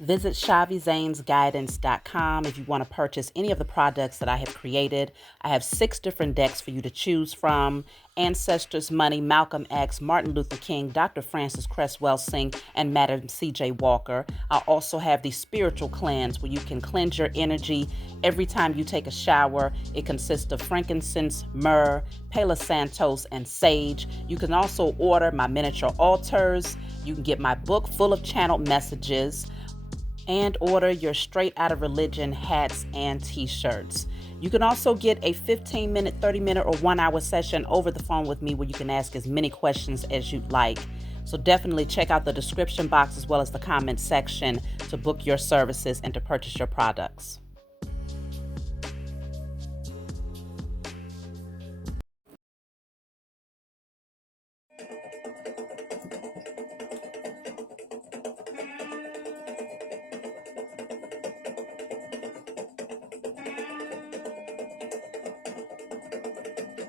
Visit ShaviZanesGuidance.com if you want to purchase any of the products that I have created. I have 6 different decks for you to choose from: Ancestors, Money, Malcolm X, Martin Luther King, Dr. Francis Cresswell Singh, and Madam C.J. Walker. I also have the Spiritual Cleanse, where you can cleanse your energy every time you take a shower. It consists of frankincense, myrrh, Palo Santos, and sage. You can also order my miniature altars. You can get my book full of channeled messages, and order your Straight Outta Religion hats and t-shirts. You can also get a 15-minute, 30-minute, or 1-hour session over the phone with me where you can ask as many questions as you'd like. So definitely check out the description box as well as the comment section to book your services and to purchase your products.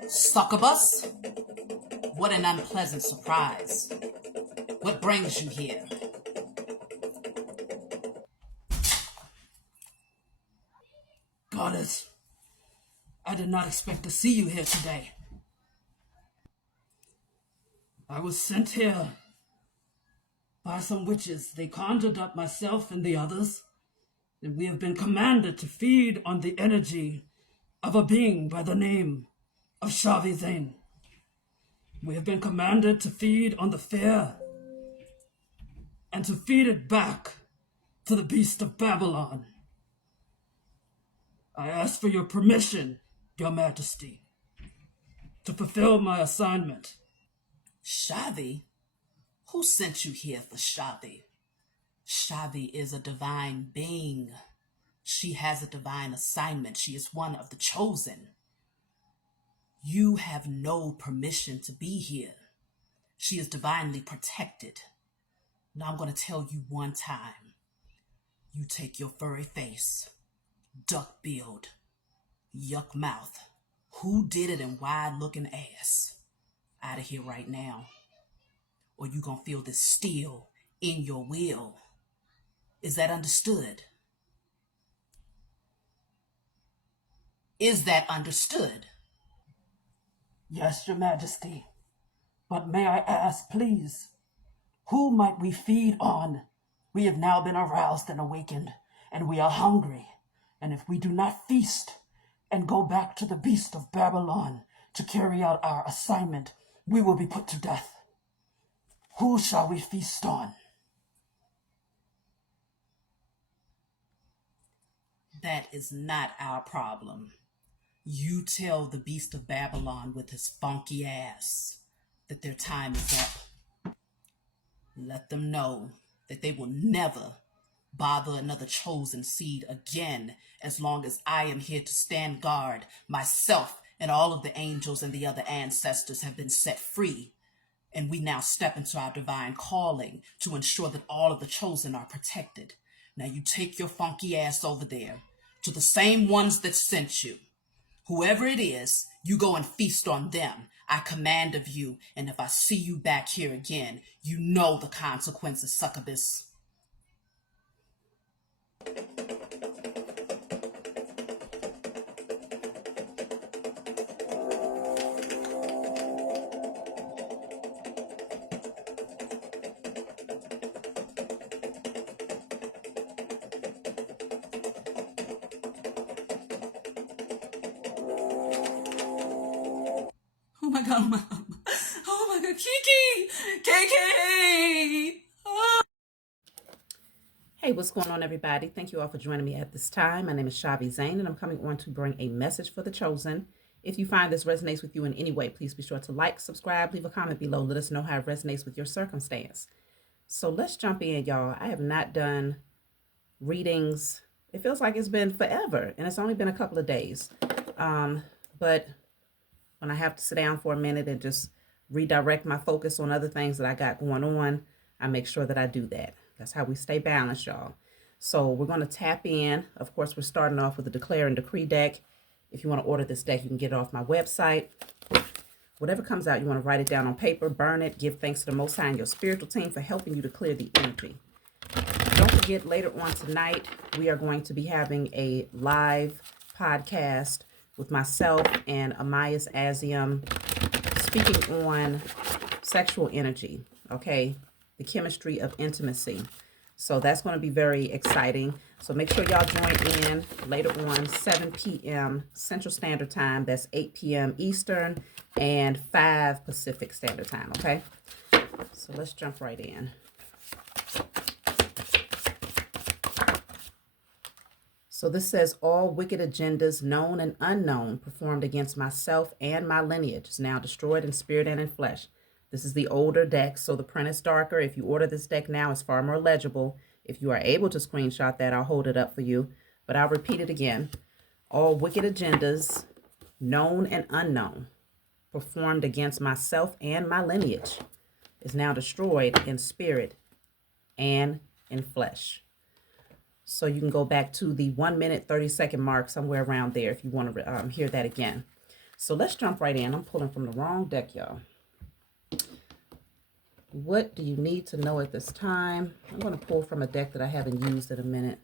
Succubus? What an unpleasant surprise. What brings you here? Goddess, I did not expect to see you here today. I was sent here by some witches. They conjured up myself and the others, and we have been commanded to feed on the energy of a being by the name of Shavi Zane. We have been commanded to feed on the fear and to feed it back to the beast of Babylon. I ask for your permission, Your Majesty, to fulfill my assignment. Shavi? Who sent you here for Shavi? Shavi is a divine being. She has a divine assignment. She is one of the chosen. You have no permission to be here. She is divinely protected. Now I'm going to tell you one time. You take your furry face, duck build, yuck mouth, who did it and wide looking ass out of here right now. Or you gonna feel this steel in your will. Is that understood? Is that understood? Yes, Your Majesty. But may I ask, please, who might we feed on? We have now been aroused and awakened, and we are hungry. And if we do not feast and go back to the beast of Babylon to carry out our assignment, we will be put to death. Who shall we feast on? That is not our problem. You tell the beast of Babylon with his funky ass that their time is up. Let them know that they will never bother another chosen seed again as long as I am here to stand guard. Myself and all of the angels and the other ancestors have been set free, and we now step into our divine calling to ensure that all of the chosen are protected. Now you take your funky ass over there to the same ones that sent you. Whoever it is, you go and feast on them. I command of you, and if I see you back here again, you know the consequences, succubus. Oh my God, Kiki! KK! Hey, what's going on, everybody? Thank you all for joining me at this time. My name is Shavi Zane, and I'm coming on to bring a message for the chosen. If you find this resonates with you in any way, please be sure to like, subscribe, leave a comment below. Let us know how it resonates with your circumstance. So let's jump in, y'all. I have not done readings. It feels like it's been forever, and it's only been a couple of days. But when I have to sit down for a minute and just redirect my focus on other things that I got going on, I make sure that I do that. That's how we stay balanced, y'all. So we're going to tap in. Of course, we're starting off with the Declare and Decree deck. If you want to order this deck, you can get it off my website. Whatever comes out, you want to write it down on paper, burn it, give thanks to the Most High and your spiritual team for helping you to clear the energy. Don't forget, later on tonight, we are going to be having a live podcast with myself and Amayas Azium speaking on sexual energy, okay? The chemistry of intimacy. So that's going to be very exciting. So make sure y'all join in later on, 7 p.m. Central Standard Time. That's 8 p.m. Eastern and 5 Pacific Standard Time, okay? So let's jump right in. So this says, all wicked agendas, known and unknown, performed against myself and my lineage is now destroyed in spirit and in flesh. This is the older deck, so the print is darker. If you order this deck now, it's far more legible. If you are able to screenshot that, I'll hold it up for you. But I'll repeat it again. All wicked agendas, known and unknown, performed against myself and my lineage is now destroyed in spirit and in flesh. So you can go back to the 1 minute, 30-second mark, somewhere around there if you want to hear that again. So let's jump right in. I'm pulling from the wrong deck, y'all. What do you need to know at this time? I'm going to pull from a deck that I haven't used in a minute.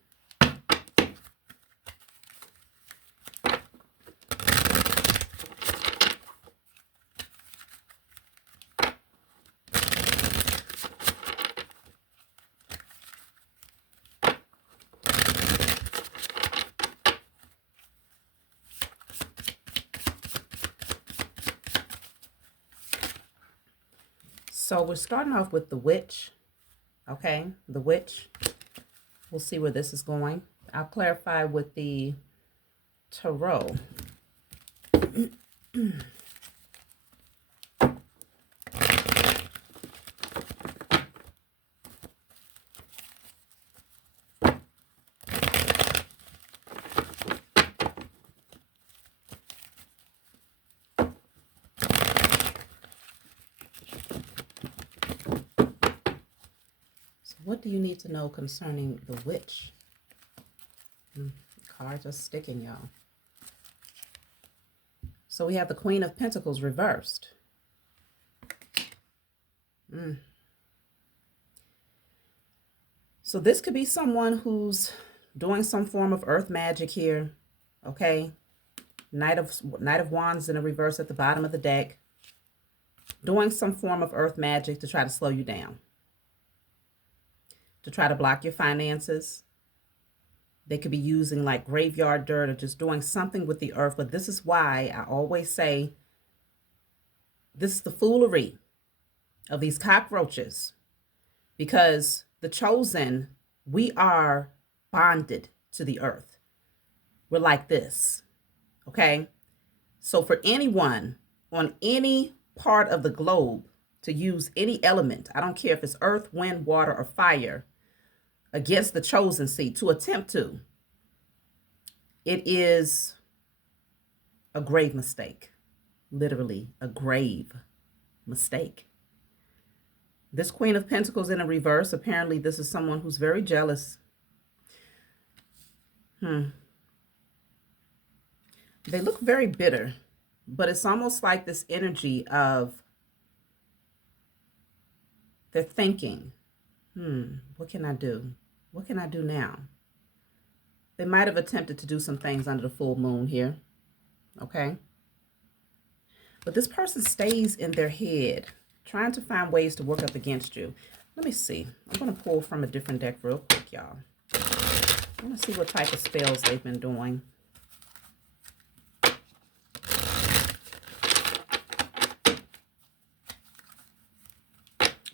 So we're starting off with the witch, okay? The witch. We'll see where this is going. I'll clarify with the tarot. What do you need to know concerning the witch? The cards are sticking, y'all. So we have the Queen of Pentacles reversed. So this could be someone who's doing some form of earth magic here, okay? Knight of Wands in a reverse at the bottom of the deck. Doing some form of earth magic to try to slow you down, to try to block your finances. They could be using like graveyard dirt or just doing something with the earth. But this is why I always say this is the foolery of these cockroaches, because the chosen, we are bonded to the earth. We're like this, okay? So for anyone on any part of the globe to use any element, I don't care if it's earth, wind, water, or fire, against the chosen seed, to attempt to, it is a grave mistake. Literally a grave mistake. This Queen of Pentacles in a reverse, apparently this is someone who's very jealous. They look very bitter, but it's almost like this energy of they're thinking, what can I do? What can I do now? They might have attempted to do some things under the full moon here, okay? But this person stays in their head, trying to find ways to work up against you. Let me see. I'm going to pull from a different deck real quick, y'all. I want to see what type of spells they've been doing.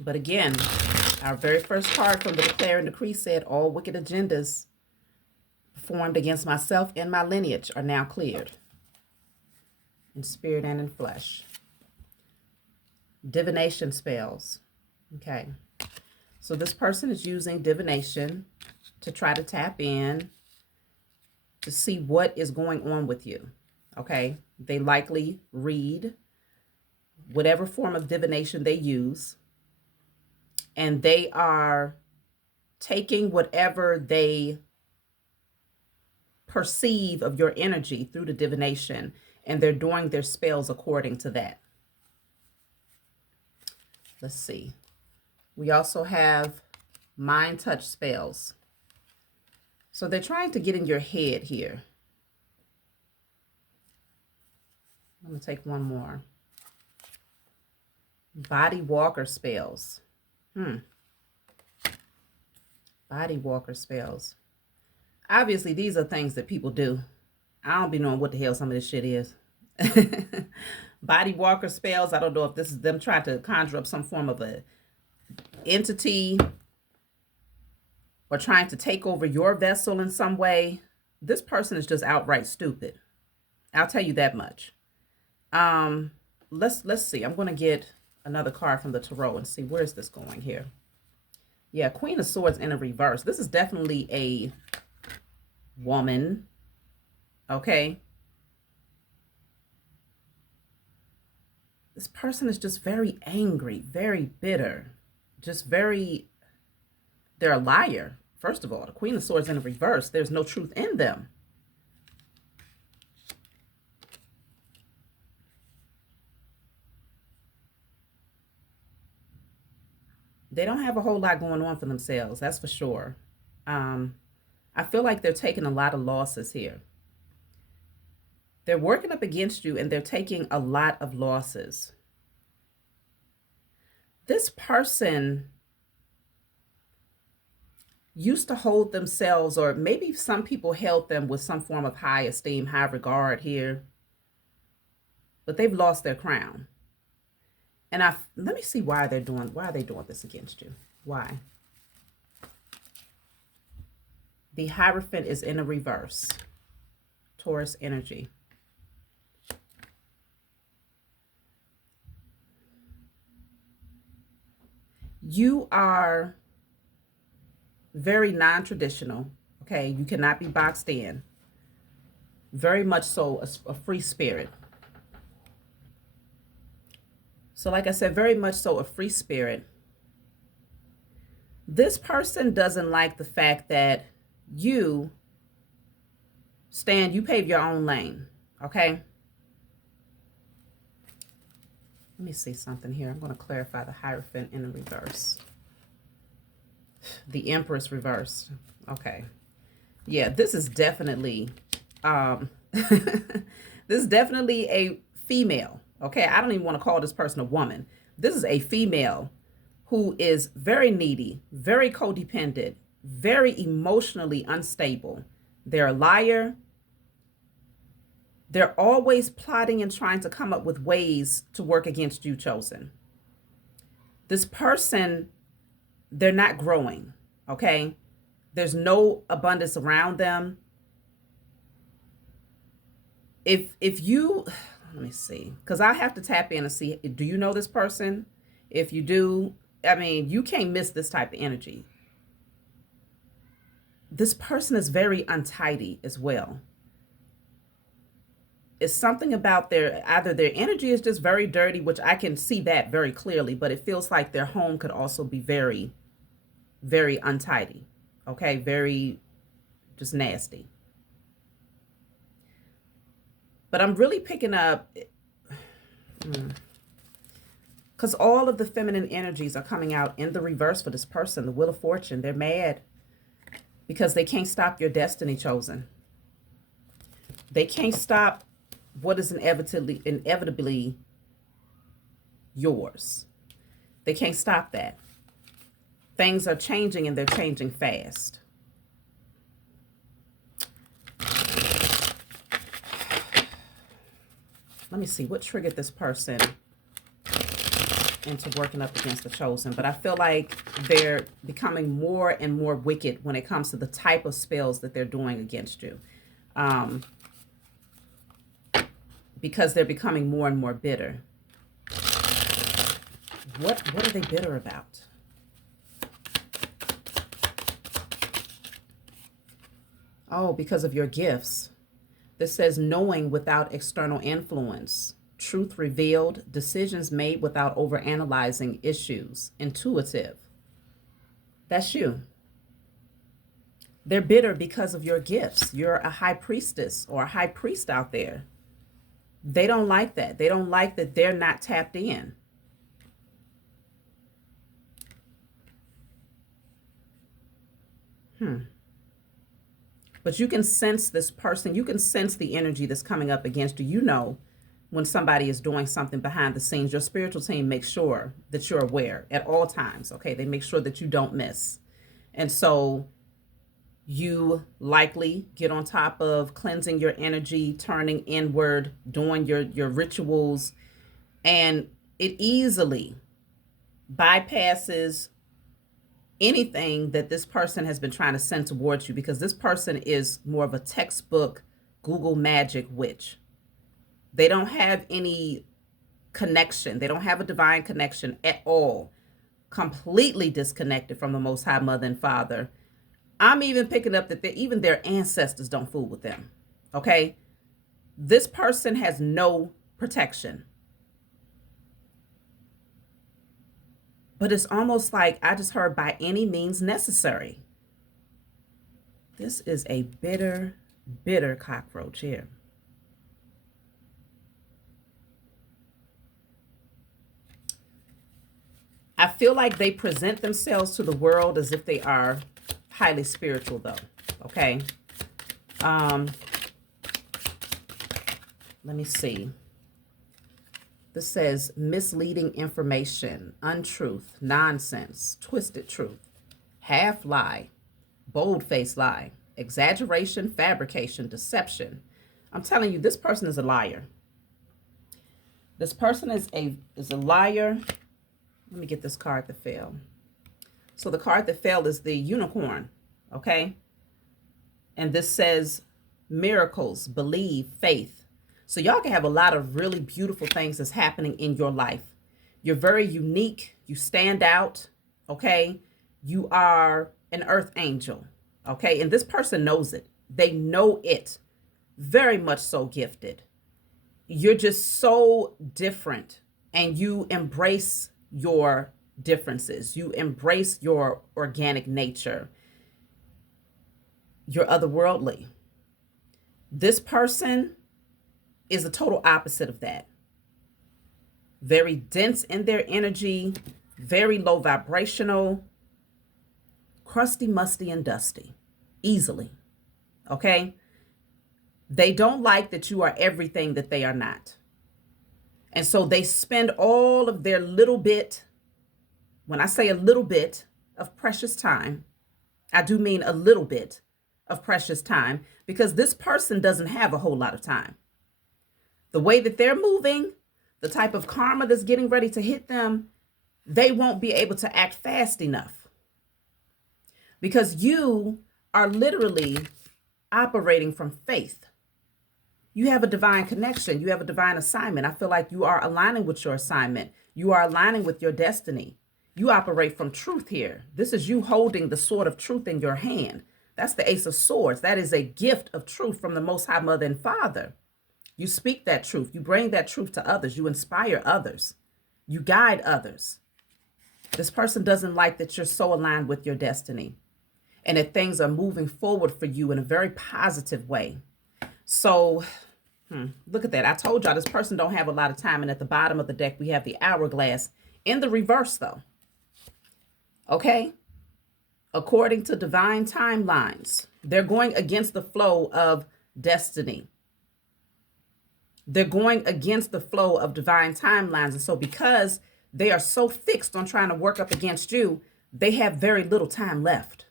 But again, our very first card from the Declare and Decree said, all wicked agendas formed against myself and my lineage are now cleared in spirit and in flesh. Divination spells. Okay. So this person is using divination to try to tap in to see what is going on with you. Okay. They likely read whatever form of divination they use, and they are taking whatever they perceive of your energy through the divination, and they're doing their spells according to that. Let's see. We also have mind touch spells. So they're trying to get in your head here. I'm going to take one more. Body walker spells. Body walker spells. Obviously, these are things that people do. I don't be knowing what the hell some of this shit is. Body walker spells. I don't know if this is them trying to conjure up some form of a entity or trying to take over your vessel in some way. This person is just outright stupid. I'll tell you that much. Let's see. I'm going to get another card from the tarot and see where's this going here. Yeah, Queen of Swords in a reverse. This is definitely a woman. Okay. This person is just very angry, very bitter, just very, they're a liar. First of all, the Queen of Swords in a reverse, there's no truth in them. They don't have a whole lot going on for themselves, that's for sure. I feel like they're taking a lot of losses here. They're working up against you and they're taking a lot of losses. This person used to hold themselves, or maybe some people held them with some form of high esteem, high regard here, but they've lost their crown. And let me see why are they doing this against you? Why? The Hierophant is in a reverse. Taurus energy. You are very non-traditional, okay? You cannot be boxed in. Very much so a free spirit. So like I said, very much so a free spirit. This person doesn't like the fact that you pave your own lane, okay? Let me see something here. I'm going to clarify the Hierophant in the reverse. The Empress reverse. Okay. Yeah, this is definitely this is definitely a female. Okay, I don't even want to call this person a woman. This is a female who is very needy, very codependent, very emotionally unstable. They're a liar. They're always plotting and trying to come up with ways to work against you, chosen. This person, they're not growing, okay? There's no abundance around them. If you, let me see, because I have to tap in and see, do you know this person? If you do, I mean, you can't miss this type of energy. This person is very untidy as well. It's something about either their energy is just very dirty, which I can see that very clearly, but it feels like their home could also be very, very untidy. Okay, very just nasty. But I'm really picking up, because all of the feminine energies are coming out in the reverse for this person, the Wheel of Fortune. They're mad because they can't stop your destiny, chosen. They can't stop what is inevitably yours. They can't stop that. Things are changing and they're changing fast. Let me see what triggered this person into working up against the chosen. But I feel like they're becoming more and more wicked when it comes to the type of spells that they're doing against you. Because they're becoming more and more bitter. What are they bitter about? Oh, because of your gifts. This says knowing without external influence, truth revealed, decisions made without overanalyzing issues, intuitive. That's you. They're bitter because of your gifts. You're a high priestess or a high priest out there. They don't like that. They don't like that they're not tapped in. But you can sense this person. You can sense the energy that's coming up against you. You know when somebody is doing something behind the scenes. Your spiritual team makes sure that you're aware at all times, okay? They make sure that you don't miss. And so you likely get on top of cleansing your energy, turning inward, doing your rituals, and it easily bypasses anything that this person has been trying to send towards you, because this person is more of a textbook Google magic witch. They don't have any connection. They don't have a divine connection at all. Completely disconnected from the Most High Mother and Father. I'm even picking up that even their ancestors don't fool with them. Okay? This person has no protection. But it's almost like I just heard by any means necessary. This is a bitter, bitter cockroach here. I feel like they present themselves to the world as if they are highly spiritual, though. Okay. Let me see. This says misleading information, untruth, nonsense, twisted truth, half lie, bold-faced lie, exaggeration, fabrication, deception. I'm telling you, this person is a liar. This person is a liar. Let me get this card that fell. So the card that fell is the unicorn, okay? And this says miracles, believe, faith. So y'all can have a lot of really beautiful things that's happening in your life. You're very unique. You stand out, okay? You are an earth angel, okay? And this person knows it. They know it. Very much so gifted. You're just so different, and you embrace your differences. You embrace your organic nature. You're otherworldly. This person is the total opposite of that. Very dense in their energy, very low vibrational, crusty, musty, and dusty, easily. Okay? They don't like that you are everything that they are not. And so they spend all of their little bit, when I say a little bit of precious time, I do mean a little bit of precious time, because this person doesn't have a whole lot of time. The way that they're moving, the type of karma that's getting ready to hit them, they won't be able to act fast enough. Because you are literally operating from faith. You have a divine connection. You have a divine assignment. I feel like you are aligning with your assignment. You are aligning with your destiny. You operate from truth here. This is you holding the sword of truth in your hand. That's the Ace of Swords. That is a gift of truth from the Most High Mother and Father. You speak that truth. You bring that truth to others. You inspire others. You guide others. This person doesn't like that you're so aligned with your destiny and that things are moving forward for you in a very positive way. So look at that. I told y'all this person don't have a lot of time. And at the bottom of the deck, we have the hourglass in the reverse, though. Okay? According to divine timelines, they're going against the flow of destiny. They're going against the flow of divine timelines. And so because they are so fixed on trying to work up against you, they have very little time left.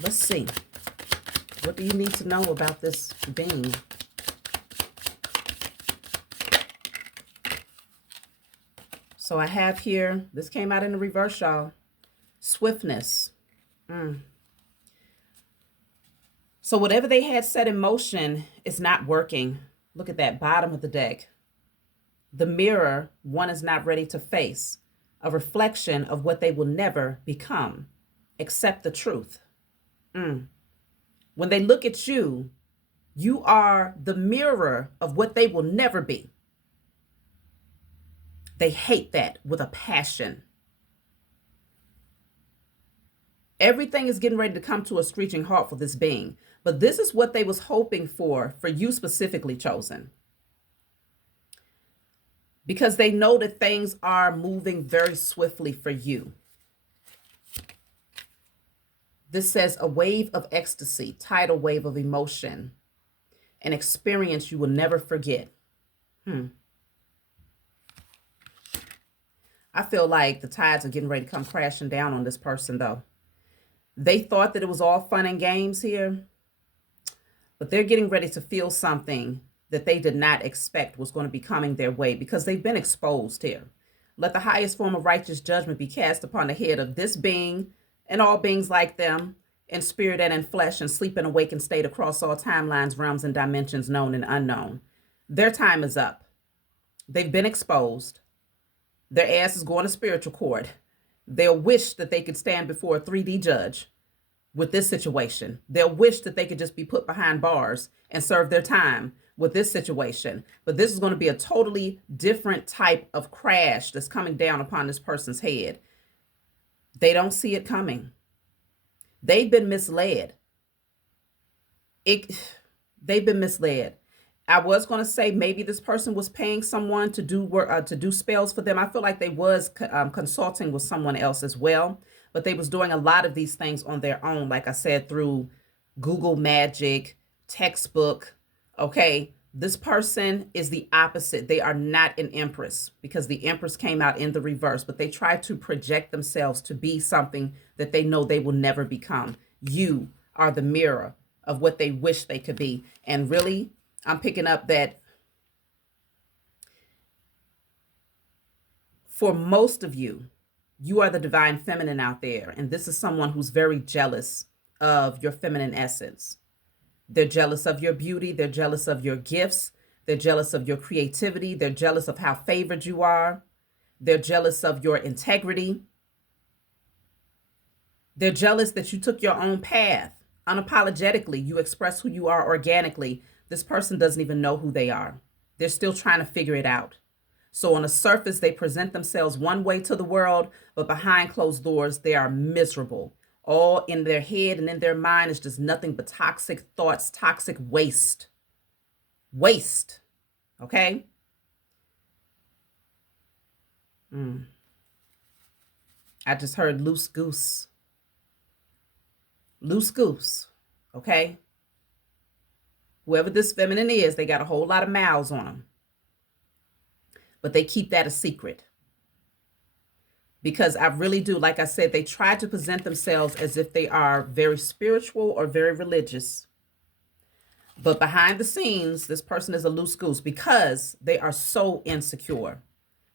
Let's see. What do you need to know about this being? So I have here, this came out in the reverse, y'all. Swiftness. So whatever they had set in motion is not working. Look at that bottom of the deck. The mirror one is not ready to face. A reflection of what they will never become. Accept the truth. When they look at you, you are the mirror of what they will never be. They hate that with a passion. Everything is getting ready to come to a screeching halt for this being. But this is what they was hoping for you specifically, chosen. Because they know that things are moving very swiftly for you. This says a wave of ecstasy, tidal wave of emotion, an experience you will never forget. I feel like the tides are getting ready to come crashing down on this person, though. They thought that it was all fun and games here, but they're getting ready to feel something that they did not expect was going to be coming their way because they've been exposed here. Let the highest form of righteous judgment be cast upon the head of this being and all beings like them, in spirit and in flesh, and sleep and awakened state across all timelines, realms, and dimensions known and unknown. Their time is up. They've been exposed. Their ass is going to spiritual court. They'll wish that they could stand before a 3D judge with this situation. They'll wish that they could just be put behind bars and serve their time with this situation. But this is going to be a totally different type of crash that's coming down upon this person's head. They don't see it coming. They've been misled. They've been misled. I was going to say maybe this person was paying someone to do work, to do spells for them. I feel like they was consulting with someone else as well, but they was doing a lot of these things on their own. Like I said, through Google Magic, textbook. Okay, this person is the opposite. They are not an empress because the empress came out in the reverse, but they try to project themselves to be something that they know they will never become. You are the mirror of what they wish they could be. And really, I'm picking up that for most of you, you are the divine feminine out there. And this is someone who's very jealous of your feminine essence. They're jealous of your beauty. They're jealous of your gifts. They're jealous of your creativity. They're jealous of how favored you are. They're jealous of your integrity. They're jealous that you took your own path. Unapologetically, you express who you are organically. This person doesn't even know who they are. They're still trying to figure it out. So on the surface, they present themselves one way to the world, but behind closed doors, they are miserable. All in their head and in their mind is just nothing but toxic thoughts, toxic waste. Waste. Okay? I just heard loose goose. Loose goose. Okay? Whoever this feminine is, they got a whole lot of mouths on them. But they keep that a secret. Because I really do, like I said, they try to present themselves as if they are very spiritual or very religious. But behind the scenes, this person is a loose goose because they are so insecure.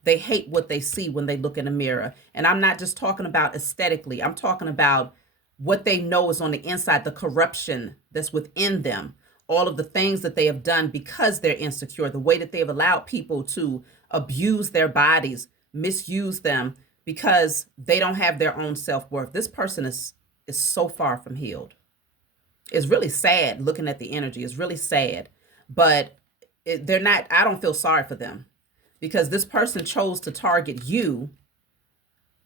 They hate what they see when they look in the mirror. And I'm not just talking about aesthetically. I'm talking about what they know is on the inside, the corruption that's within them, all of the things that they have done because they're insecure, the way that they have allowed people to abuse their bodies, misuse them, because they don't have their own self-worth. This person is so far from healed. It's really sad looking at the energy. It's really sad. But they're not, I don't feel sorry for them because this person chose to target you.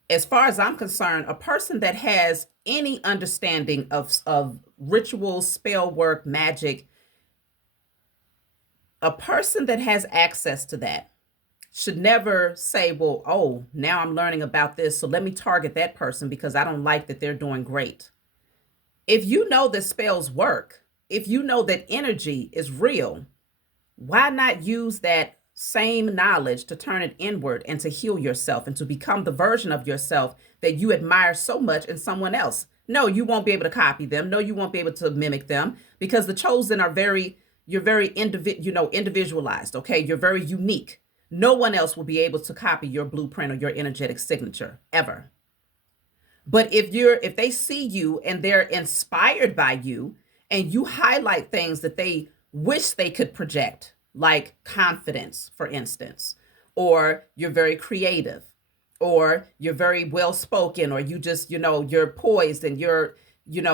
As far as I'm concerned, a person that has any understanding of rituals, spell work, magic, a person that has access to that should never say, well, oh, now I'm learning about this, so let me target that person because I don't like that they're doing great. If you know that spells work, if you know that energy is real, why not use that same knowledge to turn it inward and to heal yourself and to become the version of yourself that you admire so much in someone else? No, you won't be able to copy them. No, you won't be able to mimic them because the chosen are you're very individualized, okay? You're very unique. No one else will be able to copy your blueprint or your energetic signature ever. But if they see you and they're inspired by you and you highlight things that they wish they could project, like confidence, for instance, or you're very creative, or you're very well spoken, or you just, you're poised and you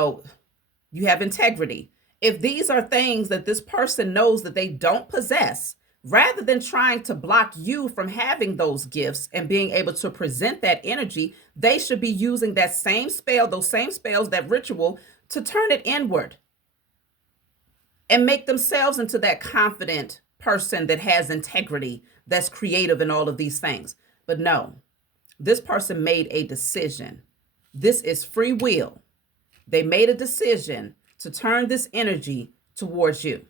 have integrity. If these are things that this person knows that they don't possess, rather than trying to block you from having those gifts and being able to present that energy, they should be using that same spell, those same spells, that ritual, to turn it inward and make themselves into that confident person that has integrity, that's creative and all of these things. But no, this person made a decision. This is free will. They made a decision to turn this energy towards you.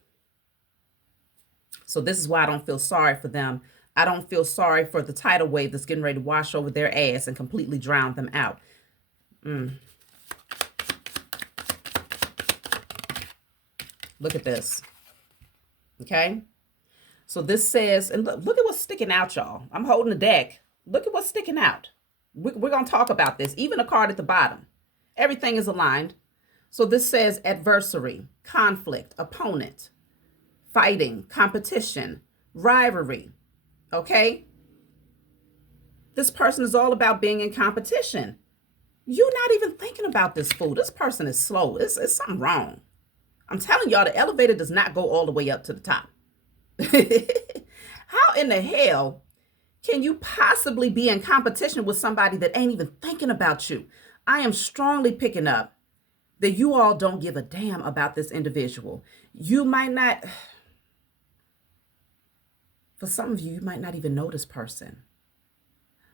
So this is why I don't feel sorry for them. I don't feel sorry for the tidal wave that's getting ready to wash over their ass and completely drown them out. Look at this. Okay. So this says, and look at what's sticking out, y'all. I'm holding the deck. Look at what's sticking out. We're going to talk about this. Even a card at the bottom. Everything is aligned. So this says adversary, conflict, opponent, fighting, competition, rivalry. Okay? This person is all about being in competition. You're not even thinking about this fool. This person is slow. It's something wrong. I'm telling y'all, the elevator does not go all the way up to the top. How in the hell can you possibly be in competition with somebody that ain't even thinking about you? I am strongly picking up that you all don't give a damn about this individual. You might not, for some of you, you might not even know this person.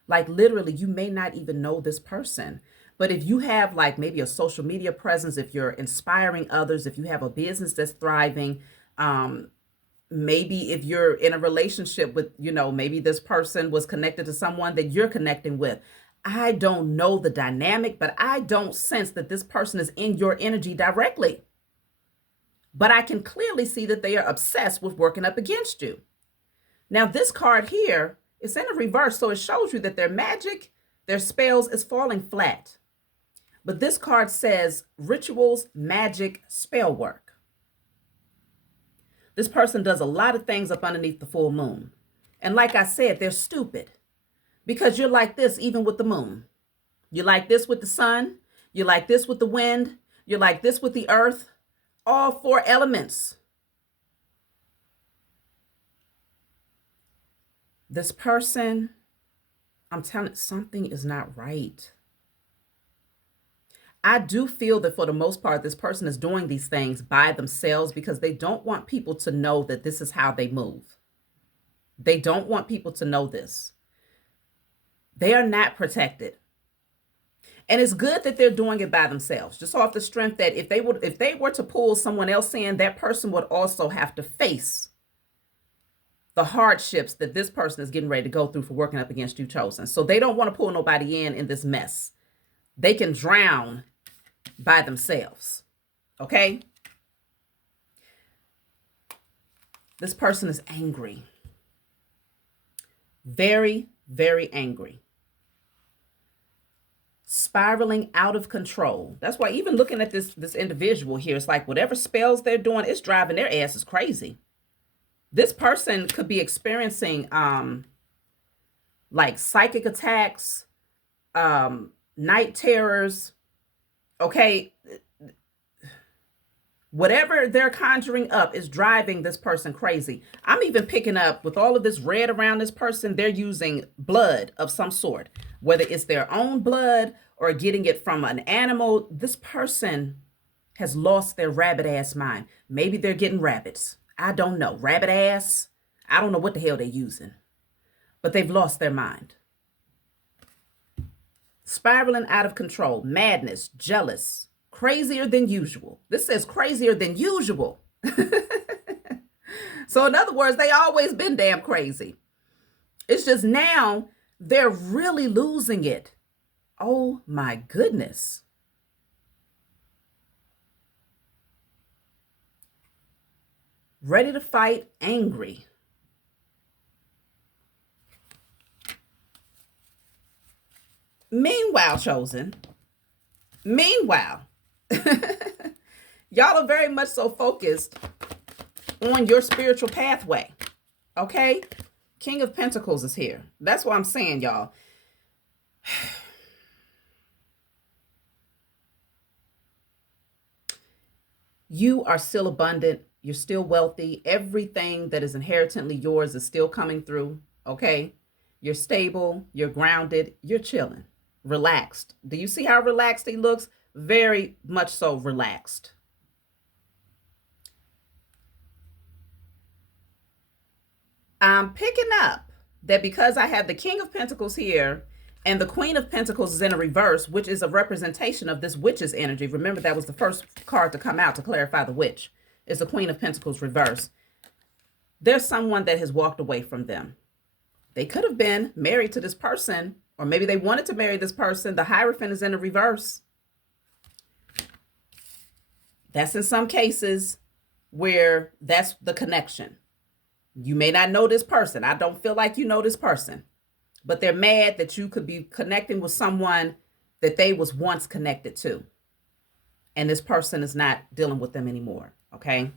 Like literally, you may not even know this person. But if you have like maybe a social media presence, if you're inspiring others, if you have a business that's thriving, maybe if you're in a relationship with, maybe this person was connected to someone that you're connecting with. I don't know the dynamic, but I don't sense that this person is in your energy directly. But I can clearly see that they are obsessed with working up against you. Now, this card here is in a reverse, so it shows you that their magic, their spells is falling flat. But this card says rituals, magic, spell work. This person does a lot of things up underneath the full moon. And like I said, they're stupid because you're like this even with the moon. You're like this with the sun. You're like this with the wind. You're like this with the earth. All four elements. This person, I'm telling you, something is not right. I do feel that for the most part, this person is doing these things by themselves because they don't want people to know that this is how they move. They don't want people to know this. They are not protected. And it's good that they're doing it by themselves, just off the strength that if they were to pull someone else in, that person would also have to face the hardships that this person is getting ready to go through for working up against you, chosen. So they don't want to pull nobody in this mess. They can drown by themselves. Okay? This person is angry. Very, very angry. Spiraling out of control. That's why even looking at this individual here, it's like whatever spells they're doing, it's driving their asses crazy. This person could be experiencing like psychic attacks, night terrors. Okay. Whatever they're conjuring up is driving this person crazy. I'm even picking up with all of this red around this person, they're using blood of some sort, whether it's their own blood or getting it from an animal. This person has lost their rabbit ass mind. Maybe they're getting rabbits. I don't know. Rabbit ass. I don't know what the hell they're using, but they've lost their mind. Spiraling out of control, madness, jealous, crazier than usual. This says crazier than usual. So in other words, they always been damn crazy. It's just now they're really losing it. Oh my goodness. Ready to fight, angry. Meanwhile, chosen. Meanwhile, y'all are very much so focused on your spiritual pathway. Okay? King of Pentacles is here. That's what I'm saying, y'all. You are still abundant. You're still wealthy. Everything that is inherently yours is still coming through. Okay? You're stable. You're grounded. You're chilling. Relaxed. Do you see how relaxed he looks? Very much so relaxed. I'm picking up that because I have the King of Pentacles here, And the Queen of Pentacles is in a reverse, which is a representation of this witch's energy. Remember, that was the first card to come out to clarify the witch. It's the Queen of Pentacles reverse. There's someone that has walked away from them. They could have been married to this person, or maybe they wanted to marry this person. The Hierophant is in the reverse. That's in some cases where that's the connection. You may not know this person. I don't feel like you know this person, but they're mad that you could be connecting with someone that they was once connected to. And this person is not dealing with them anymore, okay?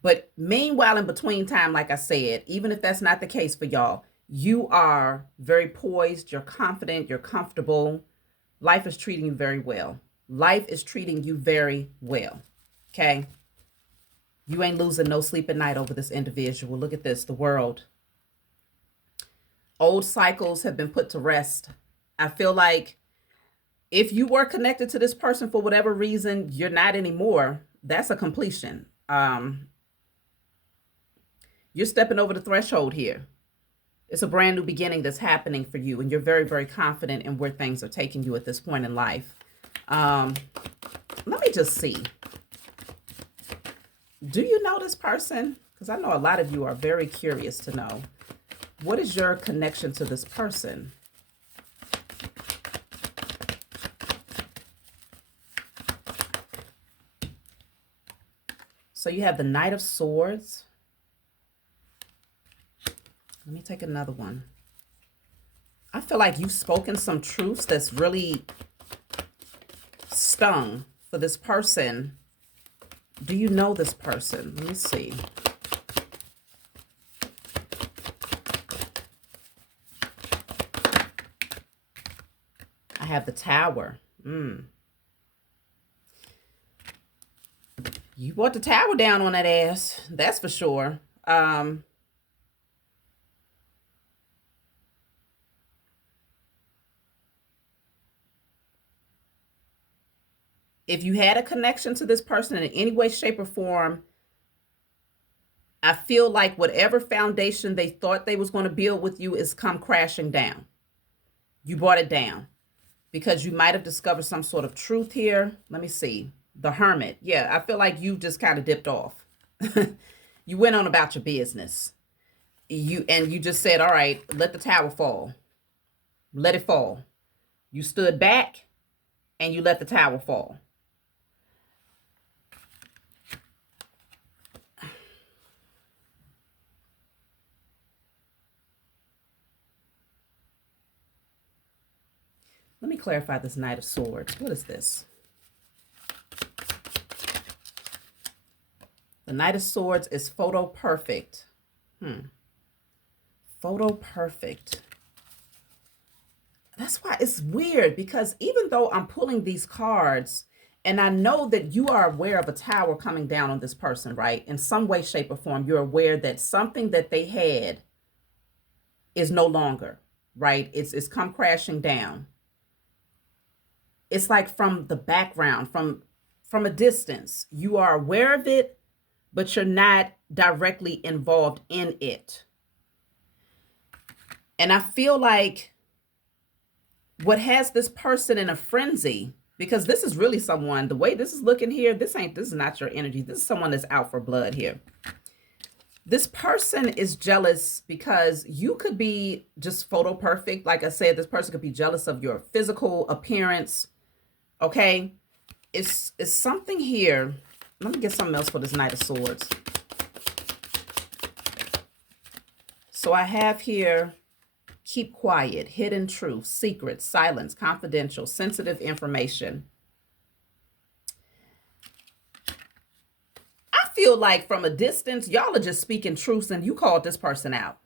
But meanwhile, in between time, like I said, even if that's not the case for y'all, you are very poised, you're confident, you're comfortable. Life is treating you very well. Life is treating you very well, okay? You ain't losing no sleep at night over this individual. Look at this, the World. Old cycles have been put to rest. I feel like if you were connected to this person for whatever reason, you're not anymore. That's a completion. You're stepping over the threshold here. It's a brand new beginning that's happening for you, and you're very, very confident in where things are taking you at this point in life. Let me just see. Do you know this person? Because I know a lot of you are very curious to know. What is your connection to this person? So you have the Knight of Swords. Let me take another one. I feel like you've spoken some truths that's really stung for this person. Do you know this person? Let me see. I have the Tower. You brought the tower down on that ass. That's for sure. If you had a connection to this person in any way, shape, or form, I feel like whatever foundation they thought they was going to build with you is come crashing down. You brought it down because you might have discovered some sort of truth here. Let me see. The Hermit. Yeah, I feel like you just kind of dipped off. You went on about your business. You just said, all right, let the tower fall. Let it fall. You stood back and you let the tower fall. Let me clarify this Knight of Swords. What is this? The Knight of Swords is photo perfect. Photo perfect. That's why it's weird, because even though I'm pulling these cards and I know that you are aware of a tower coming down on this person, right? In some way, shape, or form, you're aware that something that they had is no longer, right? It's come crashing down. It's like from the background, from a distance. You are aware of it, but you're not directly involved in it. And I feel like what has this person in a frenzy, because this is really someone, the way this is looking here, this is not your energy. This is someone that's out for blood here. This person is jealous because you could be just photo perfect. Like I said, this person could be jealous of your physical appearance. Okay. It's something here. Let me get something else for this Knight of Swords. So I have here, keep quiet, hidden truth, secrets, silence, confidential, sensitive information. I feel like from a distance, y'all are just speaking truths and you called this person out.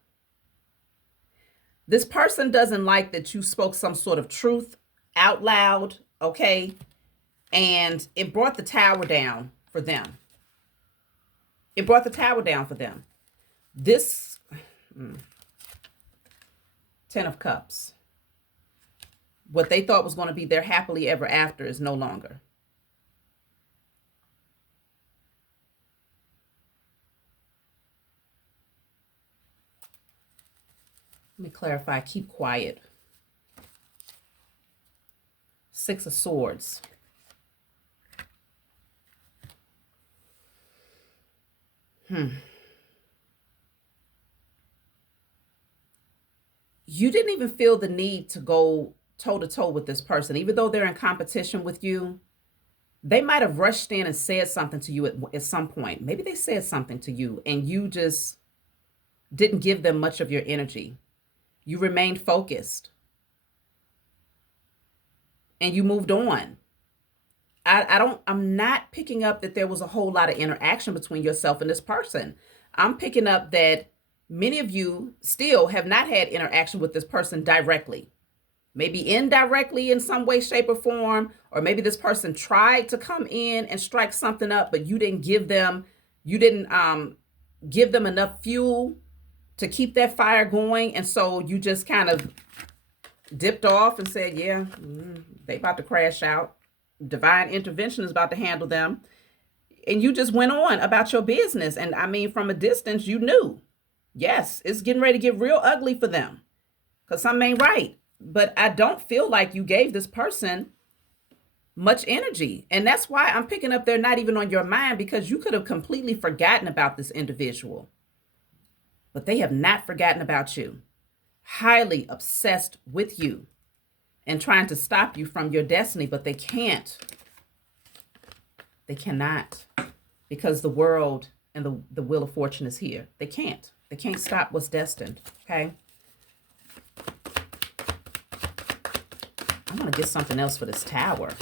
This person doesn't like that you spoke some sort of truth out loud, okay? And it brought the tower down for them. It brought the tower down for them. This... Ten of Cups. What they thought was going to be their happily ever after is no longer. Let me clarify. Keep quiet. Six of Swords. You didn't even feel the need to go toe to toe with this person, even though they're in competition with you. They might have rushed in and said something to you at some point. Maybe they said something to you and you just didn't give them much of your energy. You remained focused and you moved on. I'm not picking up that there was a whole lot of interaction between yourself and this person. I'm picking up that many of you still have not had interaction with this person directly. Maybe indirectly in some way, shape, or form, or maybe this person tried to come in and strike something up, but you didn't give them enough fuel to keep that fire going. And so you just kind of dipped off and said, yeah, they about to crash out. Divine intervention is about to handle them. And you just went on about your business. And I mean, from a distance, you knew, yes, it's getting ready to get real ugly for them because something ain't right. But I don't feel like you gave this person much energy. And that's why I'm picking up they're not even on your mind, because you could have completely forgotten about this individual. But they have not forgotten about you. Highly obsessed with you and trying to stop you from your destiny, but they can't. They cannot, because the world and the wheel of fortune is here. They can't. They can't stop what's destined, okay? I'm going to get something else for this tower.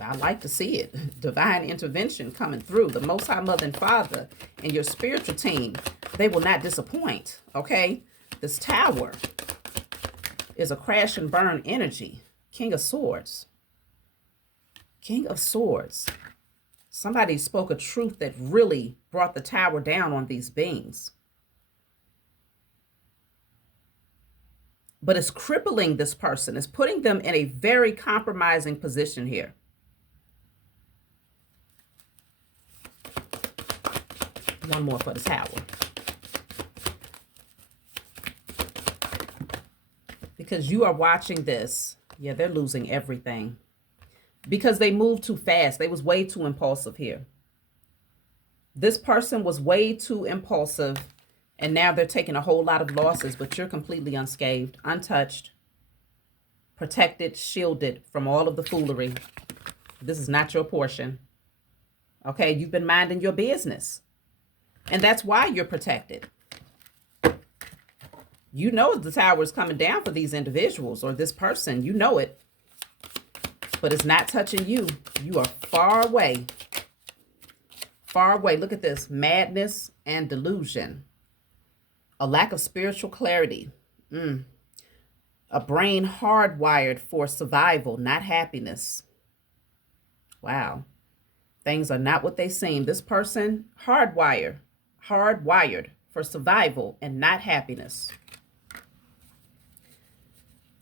I like to see it. Divine intervention coming through. The Most High Mother and Father and your spiritual team, they will not disappoint, okay? This tower is a crash and burn energy. King of Swords. King of Swords. Somebody spoke a truth that really brought the tower down on these beings. But it's crippling this person. It's putting them in a very compromising position here. One more for the tower. Because you are watching this. Yeah, they're losing everything. Because they moved too fast. They was way too impulsive here. This person was way too impulsive. And now they're taking a whole lot of losses, but you're completely unscathed, untouched, protected, shielded from all of the foolery. This is not your portion. Okay, you've been minding your business. And that's why you're protected. You know the tower is coming down for these individuals or this person. You know it. But it's not touching you. You are far away. Far away. Look at this. Madness and delusion. A lack of spiritual clarity. A brain hardwired for survival, not happiness. Wow. Things are not what they seem. This person, hardwired for survival and not happiness.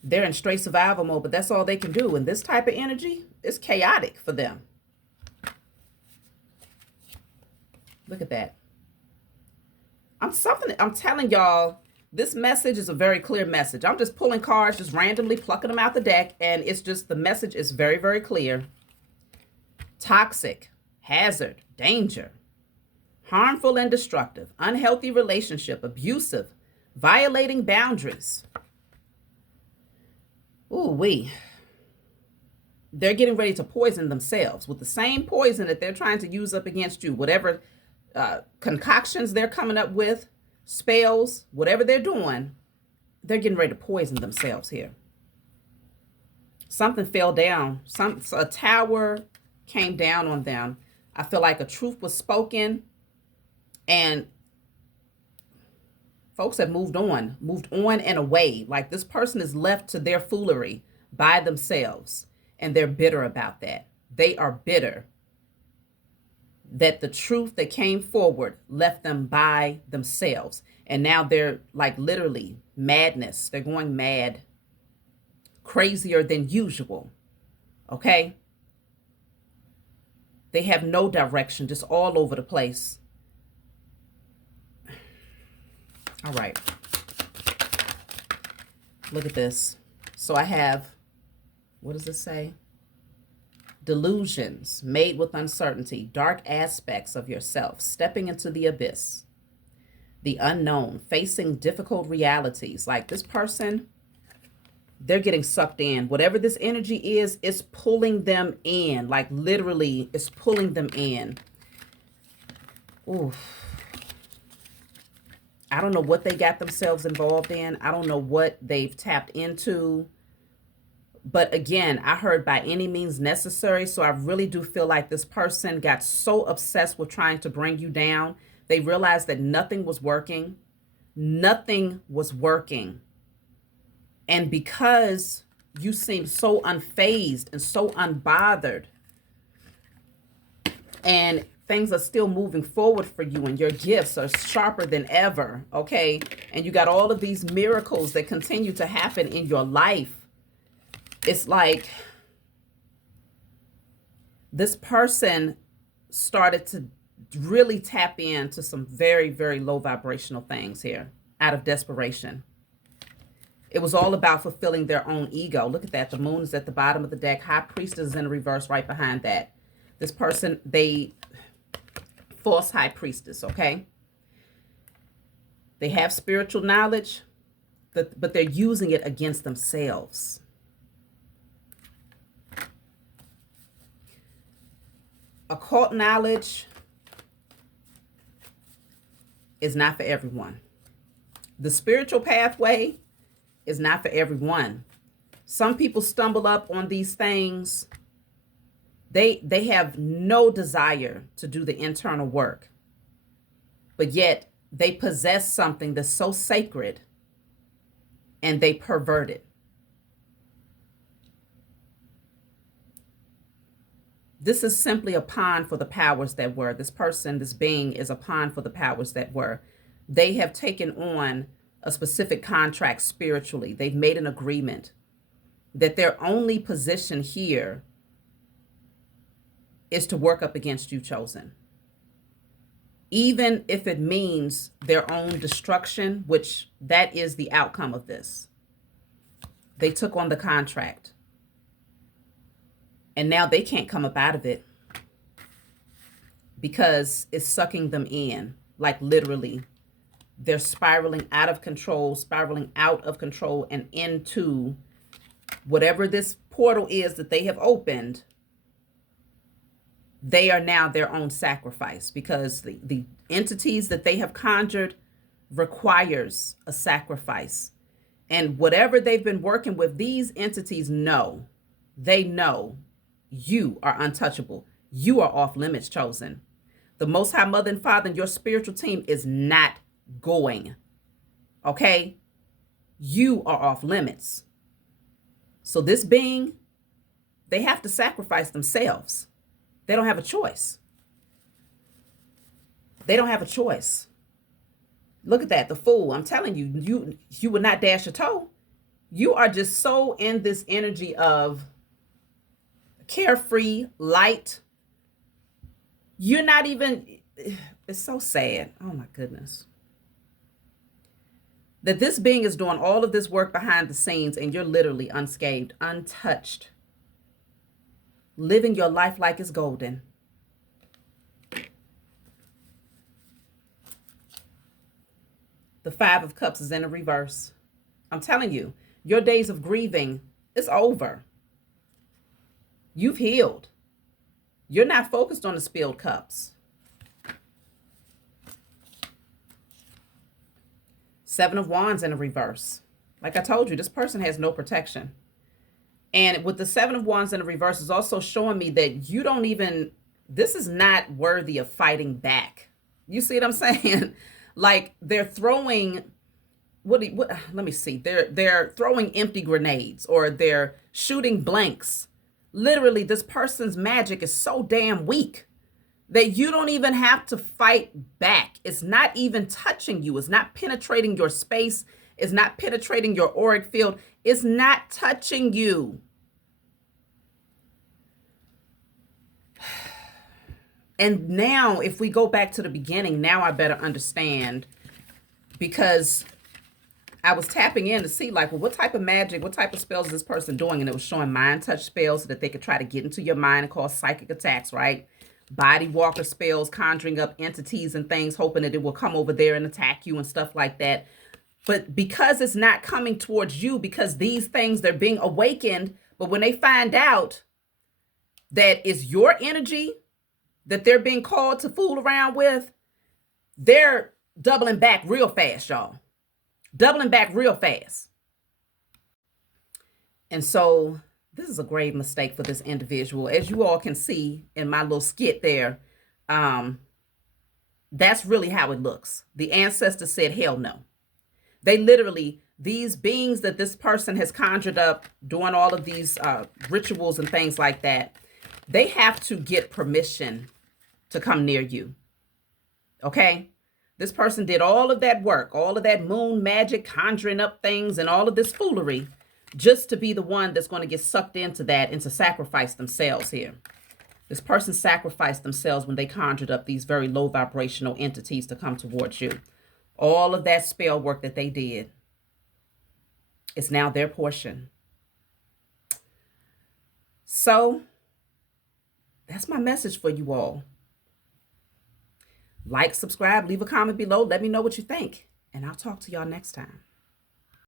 They're in straight survival mode, but that's all they can do. And this type of energy is chaotic for them. Look at that. I'm telling y'all, this message is a very clear message. I'm just pulling cards, just randomly plucking them out the deck. And it's just, the message is very, very clear. Toxic, hazard, danger, harmful and destructive, unhealthy relationship, abusive, violating boundaries. Ooh-wee. They're getting ready to poison themselves with the same poison that they're trying to use up against you. Whatever concoctions they're coming up with, spells, whatever they're doing, they're getting ready to poison themselves here. Something fell down. A tower came down on them. I feel like a truth was spoken and folks have moved on and away. Like this person is left to their foolery by themselves and they're bitter about that. They are bitter that the truth that came forward left them by themselves. And now they're like literally madness. They're going mad, crazier than usual. Okay? They have no direction, just all over the place. All right. Look at this. So I have, what does it say? delusions made with uncertainty, dark aspects of yourself, stepping into the abyss, the unknown, facing difficult realities. Like this person, they're getting sucked in. Whatever this energy is, it's pulling them in. Like literally, it's pulling them in. Oof. I don't know what they got themselves involved in. I don't know what they've tapped into. But again, I heard by any means necessary. So I really do feel like this person got so obsessed with trying to bring you down. They realized that nothing was working. Nothing was working. And because you seem so unfazed and so unbothered, and things are still moving forward for you, and your gifts are sharper than ever, okay? And you got all of these miracles that continue to happen in your life. It's like this person started to really tap into some very, very low vibrational things here out of desperation. It was all about fulfilling their own ego. Look at that. The moon is at the bottom of the deck. High Priestess is in reverse right behind that. This person, false High Priestess, okay? They have spiritual knowledge, but they're using it against themselves. Occult knowledge is not for everyone. The spiritual pathway is not for everyone. Some people stumble up on these things. They have no desire to do the internal work, but yet they possess something that's so sacred and they pervert it. This is simply a pawn for the powers that were. This person, this being, is a pawn for the powers that were. They have taken on a specific contract spiritually. They've made an agreement that their only position here is to work up against you, chosen. Even if it means their own destruction, which that is the outcome of this. They took on the contract. And now they can't come up out of it because it's sucking them in. Like literally, they're spiraling out of control, and into whatever this portal is that they have opened. They are now their own sacrifice because the entities that they have conjured requires a sacrifice. And whatever they've been working with, these entities know, they know you are untouchable. You are off limits, chosen. The Most High Mother and Father and your spiritual team is not going. Okay? You are off limits. So this being, they have to sacrifice themselves. They don't have a choice. They don't have a choice. Look at that, the Fool. I'm telling you, you would not dash a toe. You are just so in this energy of carefree, light. You're not even, it's so sad. Oh my goodness. That this being is doing all of this work behind the scenes and you're literally unscathed, untouched. Living your life like it's golden. The Five of Cups is in a reverse. I'm telling you, your days of grieving is over. You've healed. You're not focused on the spilled cups. Seven of Wands in a reverse. Like I told you, this person has no protection. And with the Seven of Wands in the reverse is also showing me that you don't even, this is not worthy of fighting back. You see what I'm saying? Like they're throwing, let me see. They're throwing empty grenades or they're shooting blanks. Literally, this person's magic is so damn weak that you don't even have to fight back. It's not even touching you. It's not penetrating your space. It's not penetrating your auric field. It's not touching you. And now, if we go back to the beginning, now I better understand, because I was tapping in to see, like, well, what type of magic, what type of spells is this person doing? And it was showing mind touch spells so that they could try to get into your mind and cause psychic attacks, right? Body walker spells, conjuring up entities and things, hoping that it will come over there and attack you and stuff like that. But because it's not coming towards you, because these things, they're being awakened, but when they find out that it's your energy that they're being called to fool around with, they're doubling back real fast, y'all. Doubling back real fast. And so this is a grave mistake for this individual. As you all can see in my little skit there, that's really how it looks. The ancestor said, hell no. They literally, these beings that this person has conjured up doing all of these rituals and things like that, they have to get permission to come near you. Okay? This person did all of that work, all of that moon magic, conjuring up things and all of this foolery just to be the one that's going to get sucked into that and to sacrifice themselves here. This person sacrificed themselves when they conjured up these very low vibrational entities to come towards you. All of that spell work that they did is now their portion. So that's my message for you all. Like, subscribe, leave a comment below. Let me know what you think. And I'll talk to y'all next time.